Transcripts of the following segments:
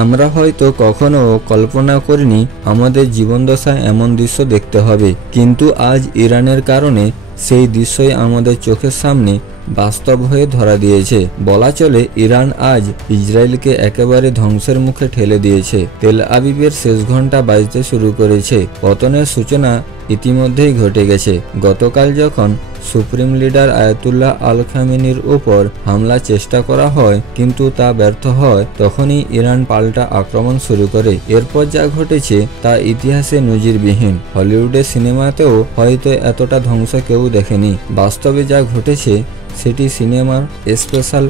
আমরা হয়তো কখনো কল্পনা করিনি আমাদের জীবনদশায় এমন দৃশ্য দেখতে হবে, কিন্তু আজ ইরানের কারণে সেই দৃশ্যই আমাদের চোখের সামনে বাস্তব হয়ে ধরা দিয়েছে। বলা চলে ইরান আজ ইসরায়েলকে একেবারে ধ্বংসের মুখে ঠেলে দিয়েছে। তেল আবিবের শেষ ঘন্টা বাজতে শুরু করেছে। পতনের সূচনা ইতিমধ্যেই ঘটে গেছে। গতকাল যখন সুপ্রিম লিডার আয়াতুল্লাহ আল খামেনির উপর হামলার চেষ্টা করা হয় কিন্তু তা ব্যর্থ হয়, তখনই ইরান পাল্টা আক্রমণ শুরু করে। এরপর যা ঘটেছে তা ইতিহাসে নজিরবিহীন। হলিউডের সিনেমাতেও হয়তো এতটা ধ্বংস কেউ দেখেনি। বাস্তবে যা ঘটেছে সেটি সিনেমার স্পেশাল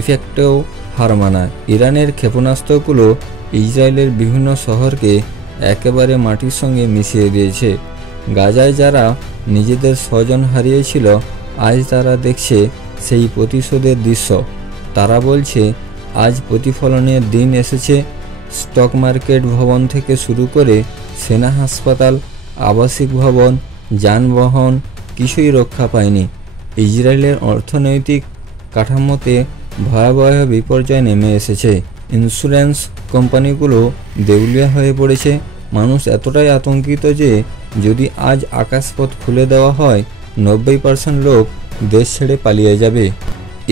ইফেক্টেও হার মানায়। ইরানের ক্ষেপণাস্ত্রগুলো ইসরায়েলের বিভিন্ন শহরকে একেবারে মাটির সঙ্গে মিশিয়ে দিয়েছে। গাজায় যারা নিজেদের স্বজন হারিয়েছিল আজ তারা দেখছে সেই প্রতিশোধের দৃশ্য। তারা বলছে আজ প্রতিফলনের দিন এসেছে। স্টক মার্কেট ভবন থেকে শুরু করে সেনা হাসপাতাল, আবাসিক ভবন, যানবাহন কিছুই রক্ষা পায়নি। ইসরায়েলের অর্থনৈতিক কাঠামোতে ভয়াবহ বিপর্যয় নেমে এসেছে। ইন্স্যুরেন্স কোম্পানিগুলো দেউলিয়া হয়ে পড়েছে। মানুষ এতটাই আতঙ্কিত যে যদি আজ আকাশপথ খুলে দেওয়া হয় 90% লোক দেশ ছেড়ে পালিয়ে যাবে।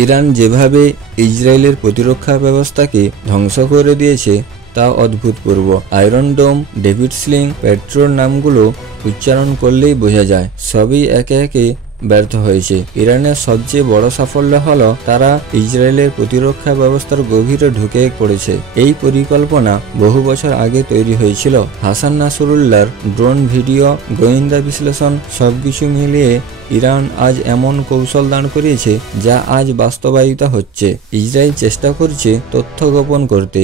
ইরান যেভাবে ইসরায়েলের প্রতিরক্ষা ব্যবস্থাকে ধ্বংস করে দিয়েছে তা অভূতপূর্ব। আয়রন ডোম, ডেভিড স্লিং, পেট্রোর নামগুলো উচ্চারণ করলেই বোঝা যায় সবই একে একে ব্যর্থ হয়েছে। ইরানের সবচেয়ে বড় সাফল্য হলো তারা ইসরায়েলের প্রতিরক্ষা ব্যবস্থার গভীরে ঢুকে পড়েছে। এই পরিকল্পনা বহু বছর আগে তৈরি হয়েছিল। হাসান নাসরুল্লাহর ড্রোন ভিডিও, গোয়েন্দা বিশ্লেষণ সবকিছু মিলিয়ে ইরান আজ এমন কৌশল দাঁড় করিয়েছে যা আজ বাস্তবায়িত হচ্ছে। ইসরায়েল চেষ্টা করছে তথ্য গোপন করতে,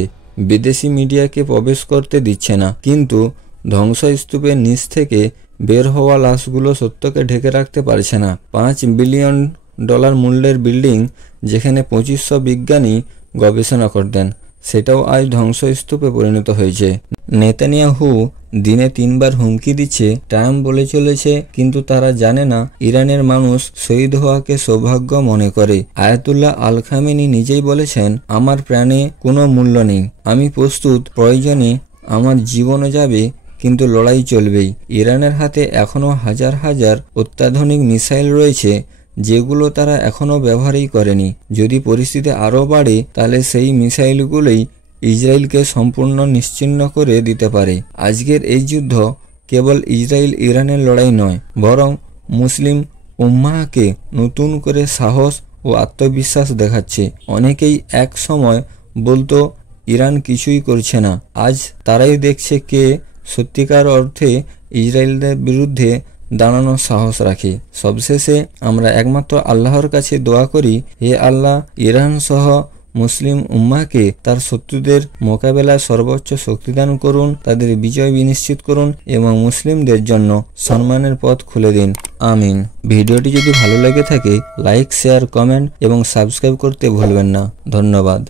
বিদেশি মিডিয়াকে প্রবেশ করতে দিচ্ছে না, কিন্তু ধ্বংসস্তূপের নিচ থেকে বের হওয়া লাশগুলো সত্যকে ঢেকে রাখতে পারছে না। $5 বিলিয়ন মূল্যের বিল্ডিং যেখানে 2500 বিজ্ঞানী গবেষণা করতেন, সেটাও আজ ধ্বংসস্তূপে পরিণত হয়েছে। নেতানিয়াহু দিনে 3 বার হুমকি দিচ্ছে, ট্রাম্প বলে চলেছে, কিন্তু তারা জানে না ইরানের মানুষ শহীদ হওয়াকে সৌভাগ্য মনে করে। আয়াতুল্লাহ আল খামেনি নিজেই বলেছেন, আমার প্রাণে কোনো মূল্য নেই, আমি প্রস্তুত, প্রয়োজনে আমার জীবনও যাবে, কিন্তু লড়াই চলবেই। ইরানের হাতে এখনও হাজার হাজার অত্যাধুনিক মিসাইল রয়েছে যেগুলো তারা এখনও ব্যবহারই করেনি। যদি পরিস্থিতি আরও বাড়ে তাহলে সেই মিসাইলগুলোই ইসরায়েলকে সম্পূর্ণ নিশ্চিহ্ন করে দিতে পারে। আজকের এই যুদ্ধ কেবল ইসরায়েল ইরানের লড়াই নয়, বরং মুসলিম উম্মাহকে নতুন করে সাহস ও আত্মবিশ্বাস দেখাচ্ছে। অনেকেই এক সময় বলতো ইরান কিছুই করছে না, আজ তারাই দেখছে কে সত্যিকার অর্থে ইসরায়েলদের বিরুদ্ধে দাঁড়ানোর সাহস রাখে। সবশেষে আমরা একমাত্র আল্লাহর কাছে দোয়া করি, হে আল্লাহ, ইরান সহ মুসলিম উম্মাহকে তার শত্রুদের মোকাবেলায় সর্বোচ্চ শক্তিদান করুন, তাদের বিজয় বিনিশ্চিত করুন এবং মুসলিমদের জন্য সম্মানের পথ খুলে দিন। আমিন। ভিডিওটি যদি ভালো লেগে থাকে লাইক, শেয়ার, কমেন্ট এবং সাবস্ক্রাইব করতে ভুলবেন না। ধন্যবাদ।